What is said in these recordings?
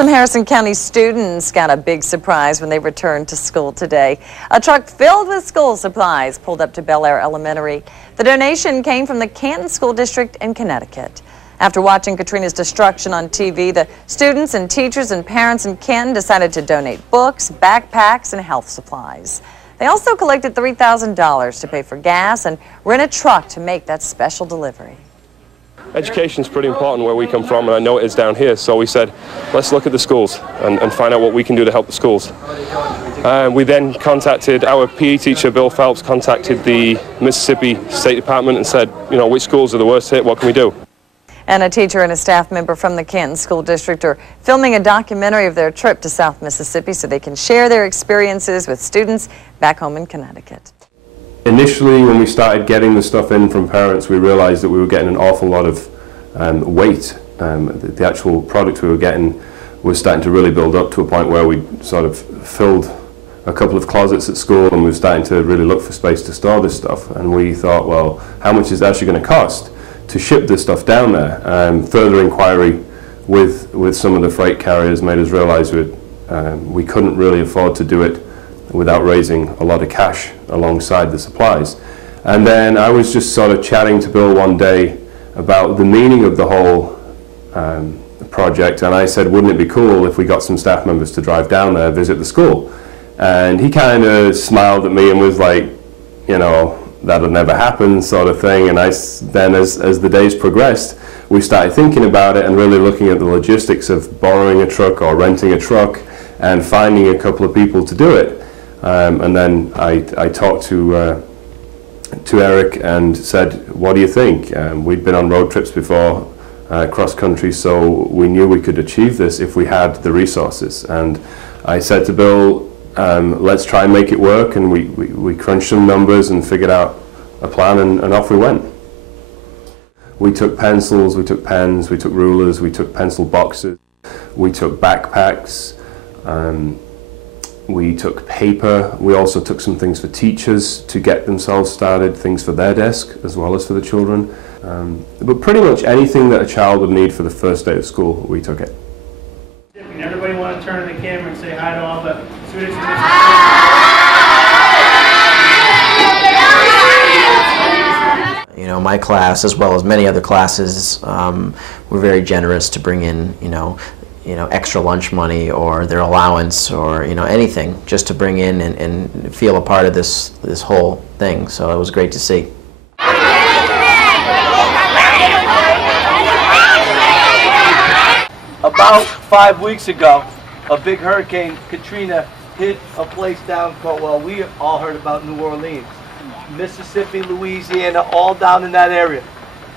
Some Harrison County students got a big surprise when they returned to school today. A truck filled with school supplies pulled up to Bel Air Elementary. The donation came from the Canton School District in Connecticut. After watching Katrina's destruction on TV, the students and teachers and parents in Canton decided to donate books, backpacks, and health supplies. They also collected $3,000 to pay for gas and rent a truck to make that special delivery. Education is pretty important where we come from, and I know it is down here, so we said, let's look at the schools and find out what we can do to help the schools. We then contacted our PE teacher, Bill Phelps, contacted the Mississippi State Department and said, you know, which schools are the worst hit, what can we do? And a teacher and a staff member from the Canton School District are filming a documentary of their trip to South Mississippi so they can share their experiences with students back home in Connecticut. Initially, when we started getting the stuff in from parents, we realized that we were getting an awful lot of weight. The actual product we were getting was starting to really build up to a point where we sort of filled a couple of closets at school, and we were starting to really look for space to store this stuff. And we thought, well, how much is it actually going to cost to ship this stuff down there? Further inquiry with some of the freight carriers made us realize we couldn't really afford to do it without raising a lot of cash alongside the supplies. And then I was just sort of chatting to Bill one day about the meaning of the whole project, and I said, wouldn't it be cool if we got some staff members to drive down there, visit the school? And he kind of smiled at me and was like, you know, that'll never happen, sort of thing. And then as the days progressed, we started thinking about it and really looking at the logistics of borrowing a truck or renting a truck and finding a couple of people to do it. And then I talked to Eric and said, what do you think? We'd been on road trips before, cross country, so we knew we could achieve this if we had the resources. And I said to Bill, let's try and make it work, and we crunched some numbers and figured out a plan, and off we went. We took pencils, we took pens, we took rulers, we took pencil boxes, we took backpacks, we took paper. We also took some things for teachers to get themselves started, things for their desk as well as for the children. But pretty much anything that a child would need for the first day of school, we took it. Everybody want to turn to the camera and say hi to all the students in this. You know, my class, as well as many other classes, were very generous to bring in, you know, extra lunch money or their allowance or, you know, anything just to bring in and feel a part of this whole thing. So it was great to see. About 5 weeks ago, a big Hurricane Katrina hit a place down called, well, we all heard about New Orleans. Mississippi, Louisiana, all down in that area.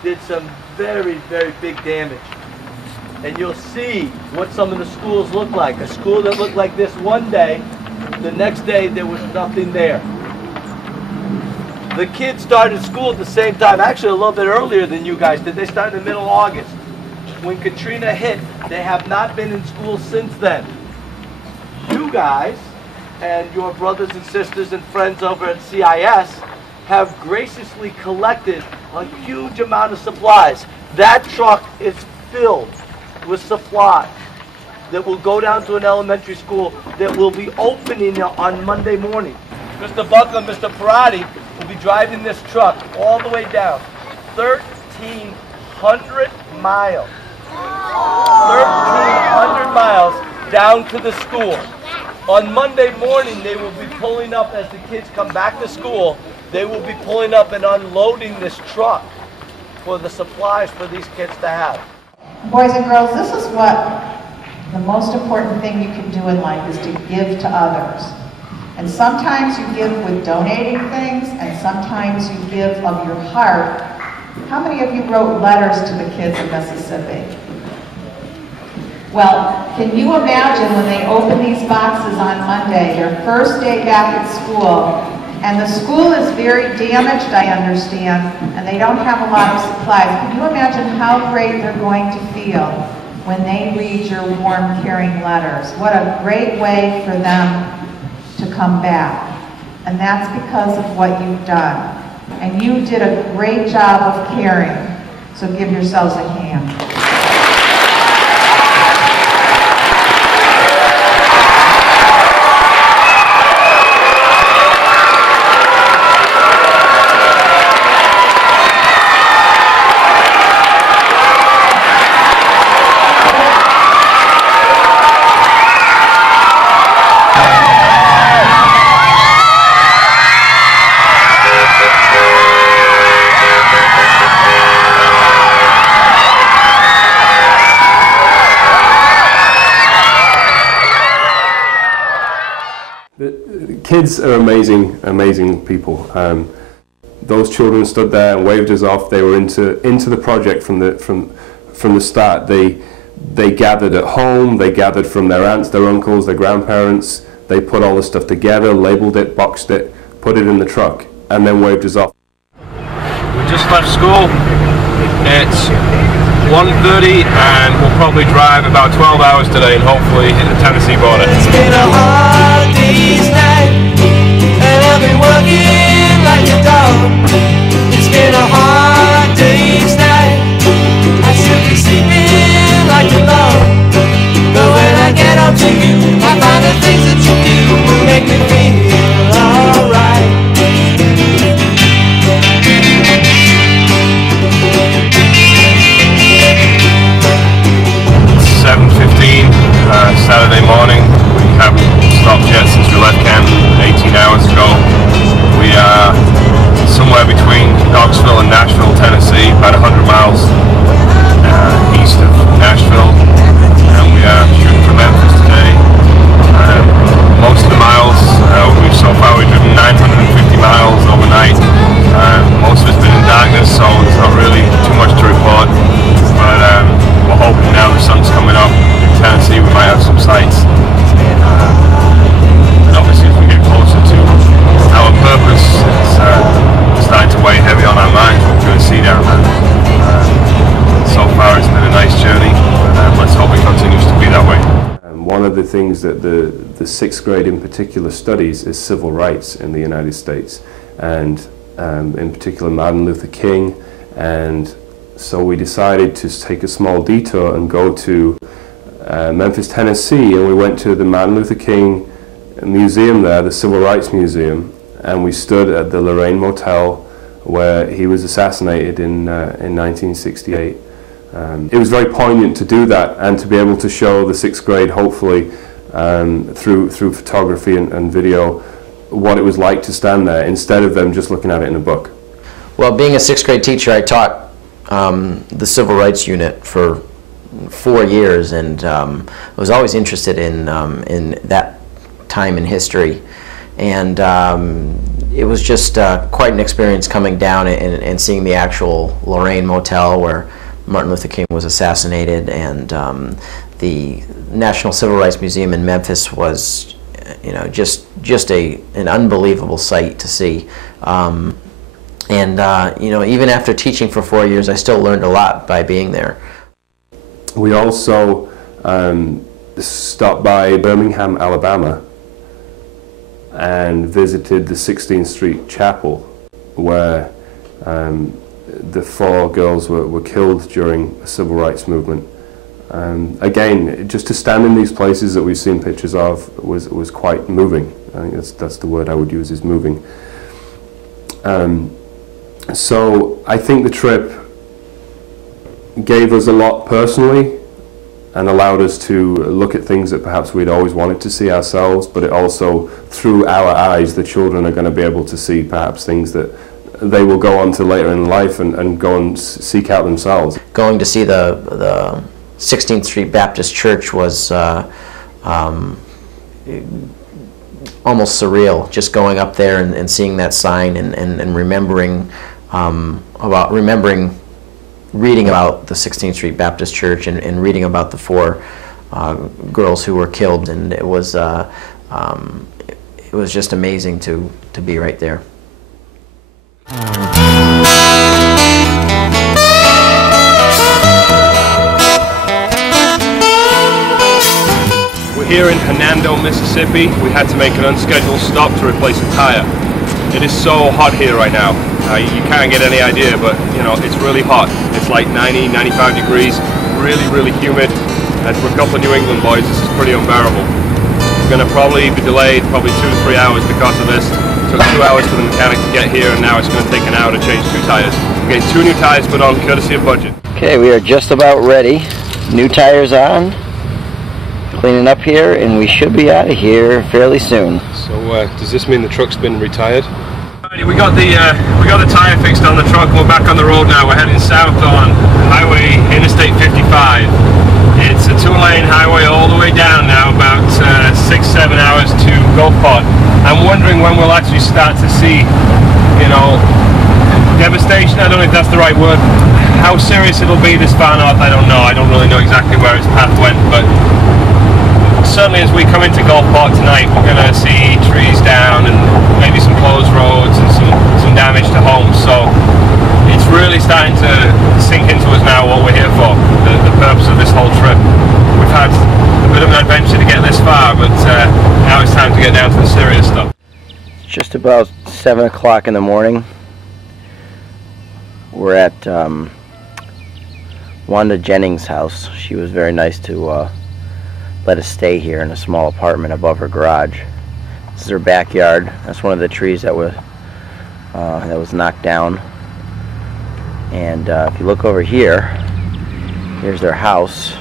Did some very, very big damage. And you'll see what some of the schools look like. A school that looked like this one day, the next day there was nothing there. The kids started school at the same time, actually a little bit earlier than you guys did. They started in the middle of August. When Katrina hit, they have not been in school since then. You guys and your brothers and sisters and friends over at CIS have graciously collected a huge amount of supplies. That truck is filled with supplies that will go down to an elementary school that will be opening on Monday morning. Mr. Buckler and Mr. Parati will be driving this truck all the way down 1,300 miles. 1,300 miles down to the school. On Monday morning, they will be pulling up as the kids come back to school. They will be pulling up and unloading this truck for the supplies for these kids to have. Boys and girls, this is what the most important thing you can do in life is to give to others. And sometimes you give with donating things, and sometimes you give of your heart. How many of you wrote letters to the kids in Mississippi? Well, can you imagine when they open these boxes on Monday, their first day back at school, and the school is very damaged, I understand, and they don't have a lot of supplies. Can you imagine how great they're going to feel when they read your warm, caring letters? What a great way for them to come back. And that's because of what you've done. And you did a great job of caring. So give yourselves a hand. kids are amazing, amazing people. Those children stood there and waved us off. They were into the project from the start. They gathered at home. They gathered from their aunts, their uncles, their grandparents. They put all the stuff together, labeled it, boxed it, put it in the truck, and then waved us off. We just left school. It's 1:30 and we'll probably drive about 12 hours today and hopefully hit the Tennessee border. It's been a hard day's night and I've been working like a dog. It's been a hard day's night. I should be sleeping like a log. But when I get up to you, I find the things that you do will make me feel alright. 7:15 Saturday morning. We haven't stopped yet since we left Canton 18 hours ago. We are somewhere between Knoxville and Nashville, Tennessee, about 100 miles east of Nashville, and we are shooting for Memphis today. Most of the miles, so far we've driven 950 miles overnight. Most of it's been in darkness, so there's not really too much to report, but we're hoping now the sun's coming up in Tennessee we might have some sights. And obviously as we get closer to our purpose, it's starting to weigh heavy on our minds what we're going to see down there. So far it's been a nice journey, but let's hope it continues to be that way. One of the things that the sixth grade in particular studies is civil rights in the United States, and in particular Martin Luther King, and so we decided to take a small detour and go to Memphis, Tennessee, and we went to the Martin Luther King Museum there, the Civil Rights Museum, and we stood at the Lorraine Motel where he was assassinated in 1968. It was very poignant to do that and to be able to show the sixth grade, hopefully, through photography and video, what it was like to stand there instead of them just looking at it in a book. Well, being a sixth grade teacher, I taught the Civil Rights Unit for 4 years, and I was always interested in that time in history. And it was just quite an experience coming down and seeing the actual Lorraine Motel where Martin Luther King was assassinated, and the National Civil Rights Museum in Memphis was, just an unbelievable sight to see. Even after teaching for 4 years, I still learned a lot by being there. We also stopped by Birmingham, Alabama, and visited the 16th Street Chapel, where the 4 girls were killed during the civil rights movement. Again, just to stand in these places that we've seen pictures of was quite moving. I think that's the word I would use, is moving. So I think the trip gave us a lot personally and allowed us to look at things that perhaps we'd always wanted to see ourselves, but it also, through our eyes, the children are going to be able to see perhaps things that they will go on to later in life and go and seek out themselves. Going to see the 16th Street Baptist Church was almost surreal, just going up there and seeing that sign and remembering reading about the 16th Street Baptist Church and reading about the 4 girls who were killed, and it was just amazing to be right there. We're here in Hernando, Mississippi. We had to make an unscheduled stop to replace a tire. It is so hot here right now. You can't get any idea, but it's really hot. It's like 90, 95 degrees, really humid. And for a couple of New England boys, this is pretty unbearable. We're going to probably be delayed 2 to 3 hours because of this. It took 2 hours for the mechanic to get here, and now it's going to take an hour to change 2 tires. We're getting 2 new tires put on courtesy of budget. Okay, we are just about ready. New tires on. Cleaning up here, and we should be out of here fairly soon. So does this mean the truck's been retired? We got the tire fixed on the truck. We're back on the road now. We're heading south on Highway Interstate 55. It's a 2-lane highway all the way down now, about 6-7 hours to Gulfport. I'm wondering when we'll actually start to see, you know, devastation. I don't know if that's the right word. How serious it'll be this far north, I don't know. I don't really know exactly where its path went, but certainly as we come into Gulfport tonight, we're going to see trees down and maybe some closed roads and some damage to homes. So it's really starting to sink into us now what we're here for, the purpose of this whole trip. We've had a bit of an adventure to get this far, but now it's time to get down to the serious stuff. It's just about 7 o'clock in the morning. We're at Wanda Jennings' house. She was very nice to let us stay here in a small apartment above her garage. This is her backyard. That's one of the trees that was knocked down. And if you look over here, here's their house.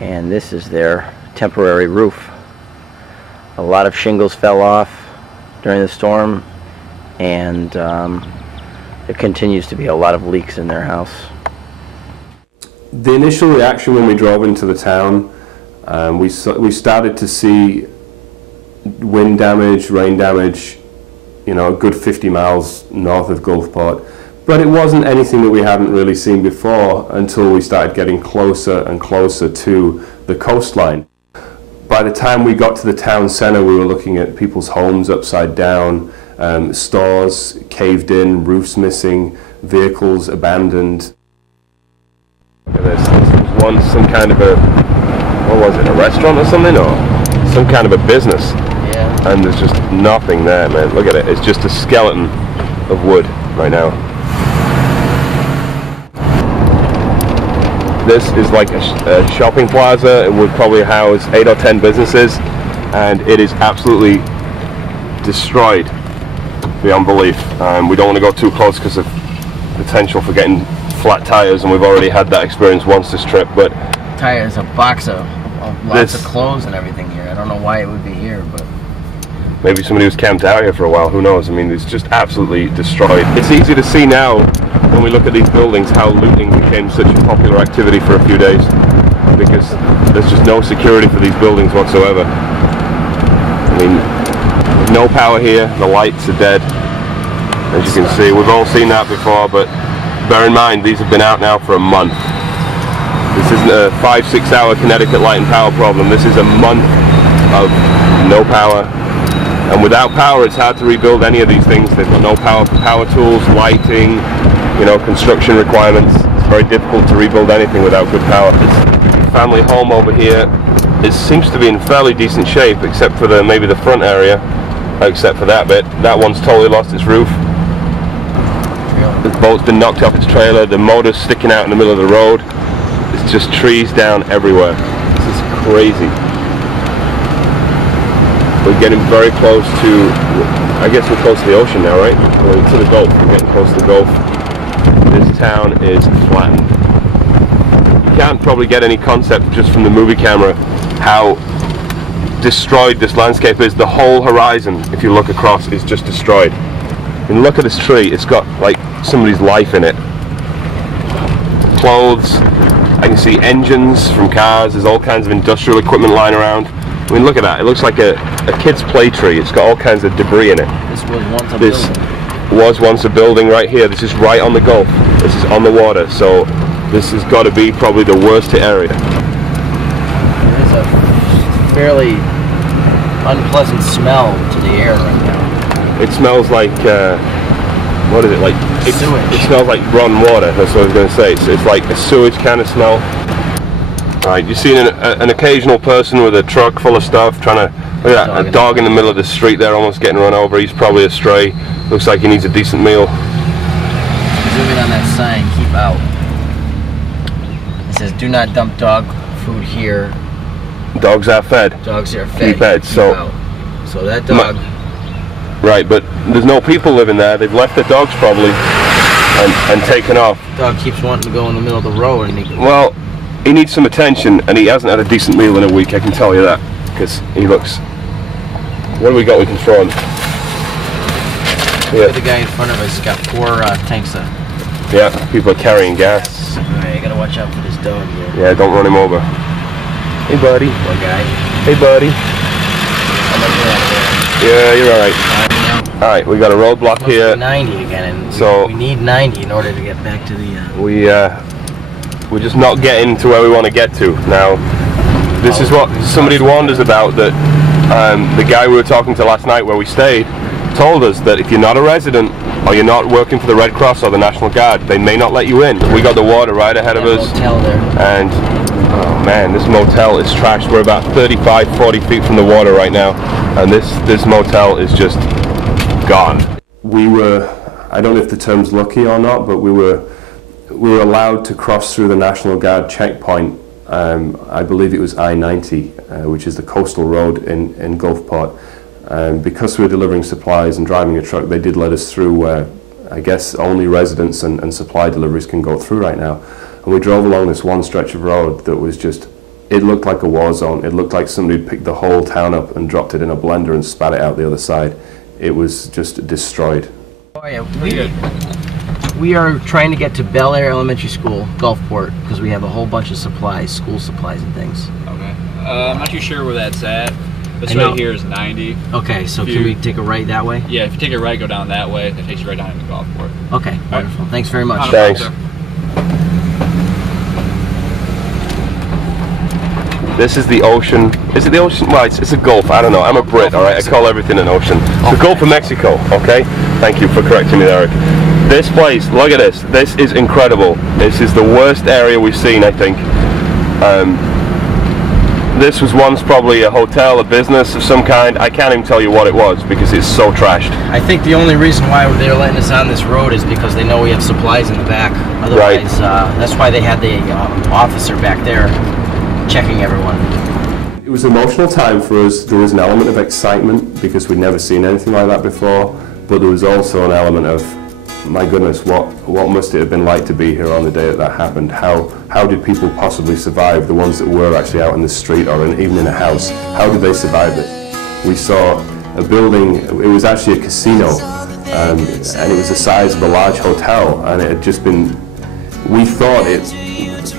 And this is their temporary roof. A lot of shingles fell off during the storm, and there continues to be a lot of leaks in their house. The initial reaction when we drove into the town, we started to see wind damage, rain damage, you know, a good 50 miles north of Gulfport. But it wasn't anything that we hadn't really seen before until we started getting closer and closer to the coastline. By the time we got to the town center, we were looking at people's homes upside down, stores caved in, roofs missing, vehicles abandoned. Look at this. This was once some kind of a, what was it, a restaurant or something, or some kind of a business. Yeah. And there's just nothing there, man. Look at it. It's just a skeleton of wood right now. This is like a shopping plaza. It would probably house 8 or 10 businesses, and it is absolutely destroyed beyond belief. We don't want to go too close because of potential for getting flat tires, and we've already had that experience once this trip. But Tires, a box of lots of clothes and everything here. I don't know why it would be here, but maybe somebody was camped out here for a while. Who knows? I mean, it's just absolutely destroyed. It's easy to see now when we look at these buildings how looting became such a popular activity for a few days, because there's just no security for these buildings whatsoever. I mean, no power here, the lights are dead, as you can see. We've all seen that before, but bear in mind these have been out now for a month. This isn't a 5-6 hour Connecticut light and power problem. This is a month of no power. And without power, it's hard to rebuild any of these things. They've got no power for power tools, lighting, you know, construction requirements. It's very difficult to rebuild anything without good power. This family home over here, it seems to be in fairly decent shape, except for maybe the front area, except for that bit. That one's totally lost its roof. The boat's been knocked off its trailer. The motor's sticking out in the middle of the road. It's just trees down everywhere. This is crazy. We're getting very close to, I guess we're close to the ocean now, right? We're to the Gulf. We're getting close to the Gulf. This town is flattened. You can't probably get any concept just from the movie camera how destroyed this landscape is. The whole horizon, if you look across, is just destroyed. And look at this tree. It's got like somebody's life in it. Clothes. I can see engines from cars. There's all kinds of industrial equipment lying around. I mean, look at that. It looks like a kid's play tree. It's got all kinds of debris in it. this was once a building. This was once a building right here. This is right on the Gulf. This is on the water. So this has got to be probably the worst hit area. There is a fairly unpleasant smell to the air right now. It smells like, what is it, like sewage. It smells like run water, that's what I was going to say. It's like a sewage kind of smell. Right, you've seen an occasional person with a truck full of stuff trying to, look at that, a dog in the middle of the street there almost getting run over. He's probably a stray. Looks like he needs a decent meal. Zoom in on that sign, keep out. It says, do not dump dog food here. Dogs are fed. Dogs are fed. Keep fed, so that dog... Right, but there's no people living there. They've left the dogs probably and taken off. Dog keeps wanting to go in the middle of the road. And well, he needs some attention, and he hasn't had a decent meal in a week, I can tell you that, because he looks... What do we got we can throw him? Yeah. The guy in front of us got 4 tanks of... Yeah, people are carrying gas. Alright, you gotta watch out for this dog here. Yeah, don't run him over. Hey buddy. Poor guy. Hey buddy. Yeah, you're all right. All right, we got a roadblock here. 90 again, and so we need 90 in order to get back to the. We're just not getting to where we want to get to now. This is what somebody had warned us about. That the guy we were talking to last night, where we stayed, told us that if you're not a resident or you're not working for the Red Cross or the National Guard, they may not let you in. We got the water right ahead of us, and oh man, this motel is trashed. We're about 35-40 feet from the water right now, and this motel is just gone. We were, I don't know if the term's lucky or not, but we were allowed to cross through the National Guard checkpoint. I believe it was I-90, which is the coastal road in Gulfport. Because we were delivering supplies and driving a truck, they did let us through where I guess only residents and supply deliveries can go through right now. And we drove along this one stretch of road that was just, it looked like a war zone. It looked like somebody picked the whole town up and dropped it in a blender and spat it out the other side. It was just destroyed. Oh yeah, we are trying to get to Bel Air Elementary School, Gulfport, because we have a whole bunch of supplies, school supplies and things. Okay. I'm not too sure where that's at. This right here is 90. Okay, so can we take a right that way? Yeah, if you take a right, go down that way, that takes you right down into Gulfport. Okay, wonderful. Right. Thanks very much. Thanks. This is the ocean. Is it the ocean? Well, it's a Gulf. I don't know. I'm a Brit, all right? I call everything an ocean. The Gulf of Mexico, okay? Thank you for correcting me there, Eric. This place, look at this. This is incredible. This is the worst area we've seen, I think. This was once probably a hotel, a business of some kind. I can't even tell you what it was because it's so trashed. I think the only reason why they're letting us on this road is because they know we have supplies in the back. Otherwise, that's why they had the officer back there checking everyone. It was an emotional time for us. There was an element of excitement because we'd never seen anything like that before, but there was also an element of, my goodness, what must it have been like to be here on the day that happened? How did people possibly survive, the ones that were actually out in the street or even in a house? How did they survive it? We saw a building, it was actually a casino, and it was the size of a large hotel, and it had just been, we thought it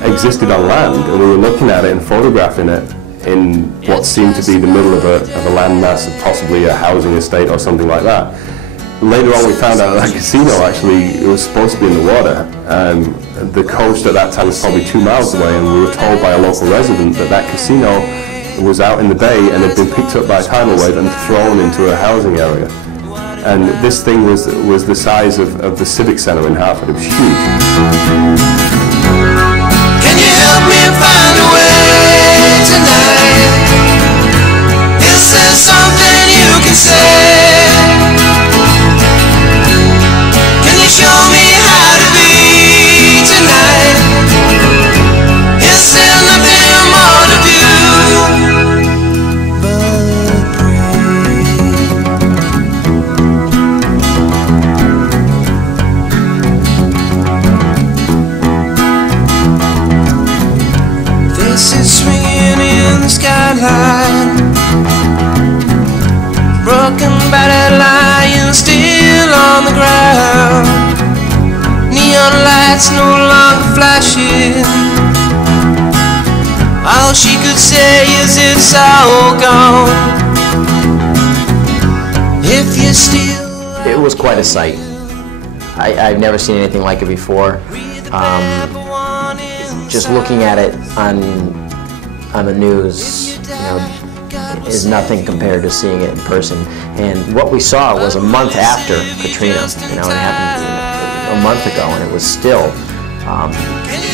existed on land, and we were looking at it and photographing it in what seemed to be the middle of a landmass of possibly a housing estate or something like that. Later on we found out that casino actually, it was supposed to be in the water. The coast at that time was probably 2 miles away, and we were told by a local resident that that casino was out in the bay and had been picked up by a tidal wave and thrown into a housing area. And this thing was the size of the Civic Center in Hartford. It was huge. Can you help me find a way tonight? Is there something you can say? Can you show me how to be tonight? Is there nothing more to do but pray? This is swinging in the skyline, broken battered lion still on the ground. Neon lights no longer flashing. All she could say is it's all gone. If you still. It was quite a sight. I've never seen anything like it before. Just looking at it on the news, is nothing compared to seeing it in person. And what we saw was a month after Katrina. It happened a month ago, and it was still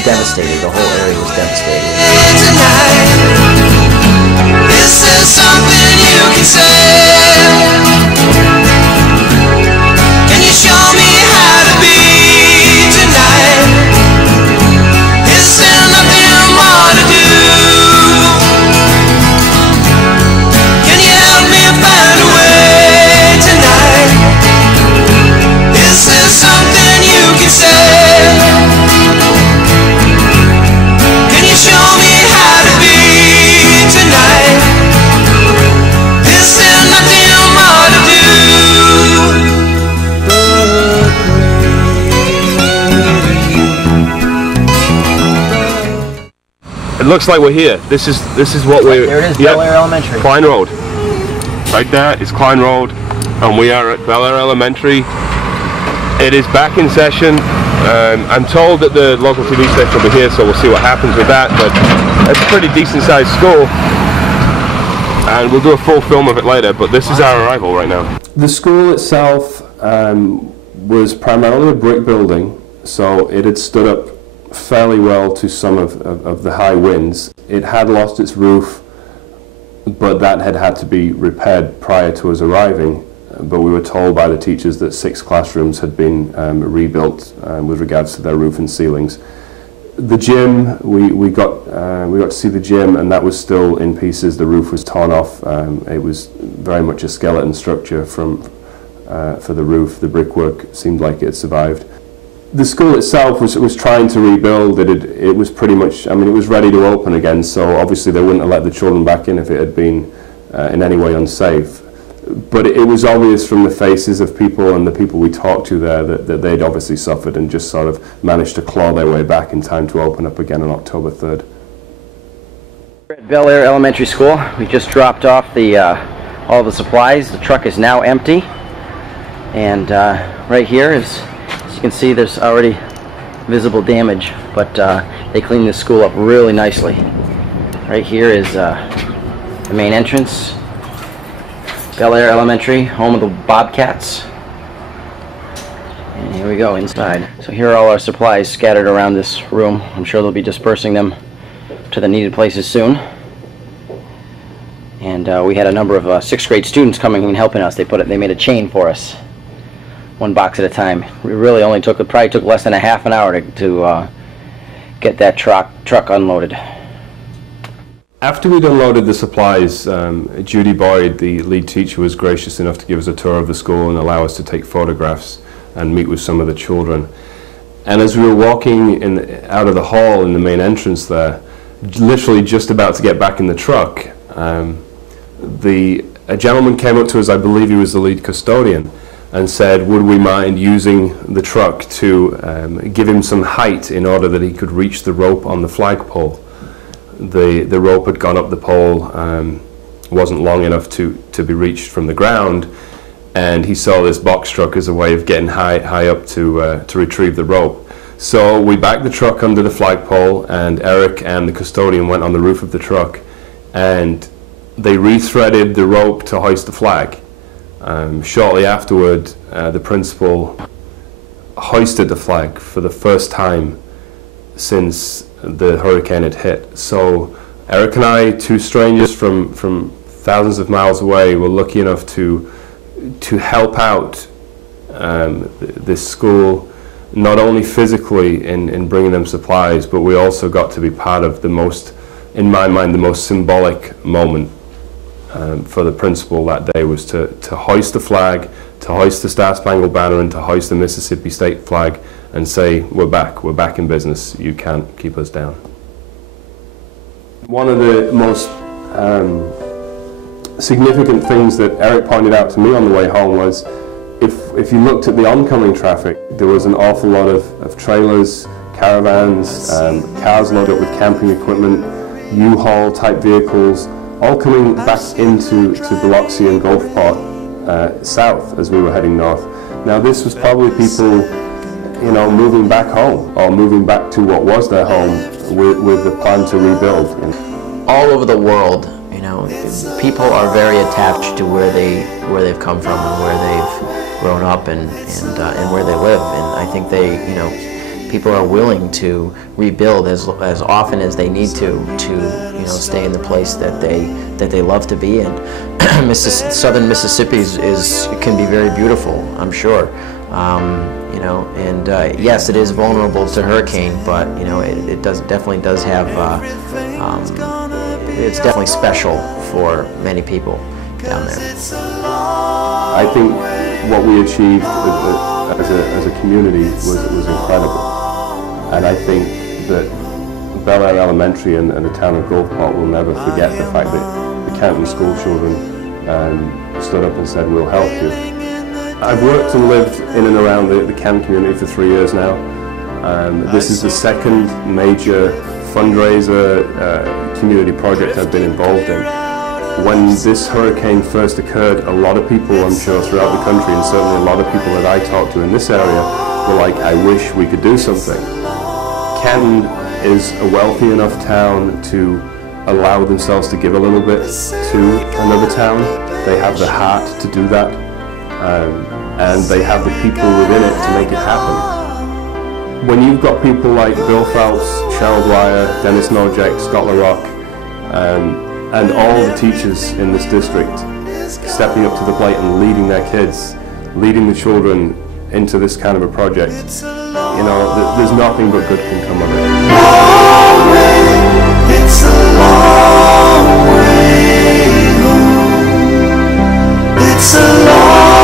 devastating. The whole area was devastated. Is there something you can say? Can you show me how to be tonight? Is there nothing more to do? Can you help me find a way tonight? Is there something you can say? Can you show me how to be tonight? Is there nothing more to do? It looks like we're here. This is what we're. There it is, Yep. Bel Air Elementary. Klein Road. outside there is Klein Road, and we are at Bel Air Elementary. It is back in session. I'm told that the local TV station will be here, so we'll see what happens with that, but it's a pretty decent sized school, and we'll do a full film of it later, but this is our arrival right now. The school itself was primarily a brick building, so it had stood up fairly well to some of the high winds. It had lost its roof, but that had had to be repaired prior to us arriving. But we were told by the teachers that 6 classrooms had been rebuilt with regards to their roof and ceilings. The gym, we got to see the gym, and that was still in pieces. The roof was torn off. It was very much a skeleton structure for the roof. The brickwork seemed like it survived. The school itself was trying to rebuild. It was pretty much, I mean, it was ready to open again, so obviously they wouldn't have let the children back in if it had been in any way unsafe. But it was obvious from the faces of people and the people we talked to there that they'd obviously suffered and just sort of managed to claw their way back in time to open up again on October 3rd. We're at Bel Air Elementary School. We just dropped off all the supplies. The truck is now empty. And right here is, as you can see, there's already visible damage, but they cleaned this school up really nicely. Right here is the main entrance. Bel Air Elementary, home of the Bobcats. And here we go inside. So here are all our supplies scattered around this room. I'm sure they'll be dispersing them to the needed places soon. And we had a number of 6th grade students coming and helping us. They made a chain for us, 1 box at a time. It really only probably took less than a half an hour to get that truck unloaded. After we'd unloaded the supplies, Judy Boyd, the lead teacher, was gracious enough to give us a tour of the school and allow us to take photographs and meet with some of the children. And as we were walking out of the hall in the main entrance there, literally just about to get back in the truck, a gentleman came up to us, I believe he was the lead custodian, and said, would we mind using the truck to give him some height in order that he could reach the rope on the flagpole. The rope had gone up the pole, wasn't long enough to be reached from the ground, and he saw this box truck as a way of getting high up to retrieve the rope. So we backed the truck under the flagpole, and Eric and the custodian went on the roof of the truck, and they rethreaded the rope to hoist the flag. Shortly afterward, the principal hoisted the flag for the first time since the hurricane had hit. So Eric and I, 2 strangers from thousands of miles away, were lucky enough to help out this school, not only physically in bringing them supplies, but we also got to be part of the most, in my mind, the most symbolic moment for the principal that day, was to hoist the flag, to hoist the Star-Spangled Banner, and to hoist the Mississippi state flag and say, we're back in business, you can't keep us down. One of the most significant things that Eric pointed out to me on the way home was, if you looked at the oncoming traffic, there was an awful lot of trailers, caravans, cars loaded up with camping equipment, U-Haul type vehicles, all coming back into Biloxi and Gulfport south as we were heading north. Now this was probably people, you know, moving back home or moving back to what was their home with the plan to rebuild. All over the world, you know, people are very attached to where they've come from and where they've grown up and where they live. And I think people are willing to rebuild as often as they need to stay in the place that they love to be in. Southern Mississippi can be very beautiful, I'm sure. Yes, it is vulnerable to hurricane, but it definitely does have it's definitely special for many people down there. I think what we achieved as a community was incredible, and I think that Bel Air Elementary and the town of Gulfport will never forget the fact that the Canton School children stood up and said, we'll help you. I've worked and lived in and around the Canton community for 3 years now. This is the second major fundraiser community project I've been involved in. When this hurricane first occurred, a lot of people, I'm sure, throughout the country, and certainly a lot of people that I talked to in this area, were like, I wish we could do something. Canton is a wealthy enough town to allow themselves to give a little bit to another town. They have the heart to do that, and they have the people within it to make it happen. When you've got people like Bill Phelps, Cheryl Dwyer, Dennis Nojek, Scott LaRock, and all the teachers in this district stepping up to the plate and leading their kids, leading the children into this kind of a project, you know, there's nothing but good can come of it. It's a long way home. It's a long